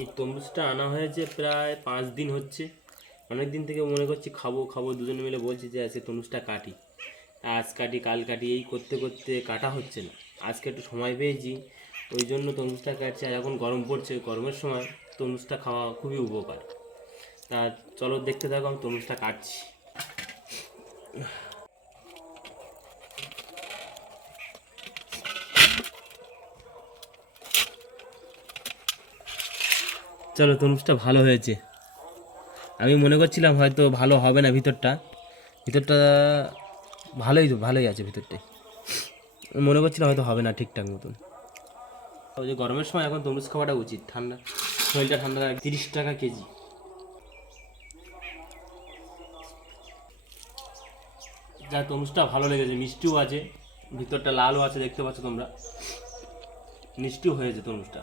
এই তরমুজটা আনা হয়েছে প্রায় 5 দিন হচ্ছে। অনেক দিন থেকে মনে করছি খাবো খাবো, দুজনে মিলে বলছি যে আজকে তরমুজটা কাটি, আজ কাটি কাল কাটি, এই করতে করতে কাটা হচ্ছে না। আজকে একটু সময় পেয়েছি, ওই জন্য তরমুজটা কাটছি। আর এখন গরম পড়ছে, গরমের সময় তরমুজটা খাওয়া খুবই উপকার। তা চলো দেখতে থাকো, আমি তরমুজটা কাটছি। চলো, তরমুজটা ভালো হয়েছে। আমি মনে করছিলাম হয়তো ভালো হবে না, ভিতরটা ভিতরটা ভালোই আছে ভিতরটাই। মনে করছিলাম হয়তো হবে না ঠিকঠাক মতন। ওই যে গরমের সময় এখন তরমুজ খাওয়াটা উচিত, ঠান্ডা শরীরটা ঠান্ডা থাকে। 30 টাকা কেজি। যা তরমুজটা ভালো লেগেছে, মিষ্টিও আছে, ভিতরটা লালও আছে, দেখতে পাচ্ছ তোমরা, মিষ্টিও হয়েছে তরমুজটা।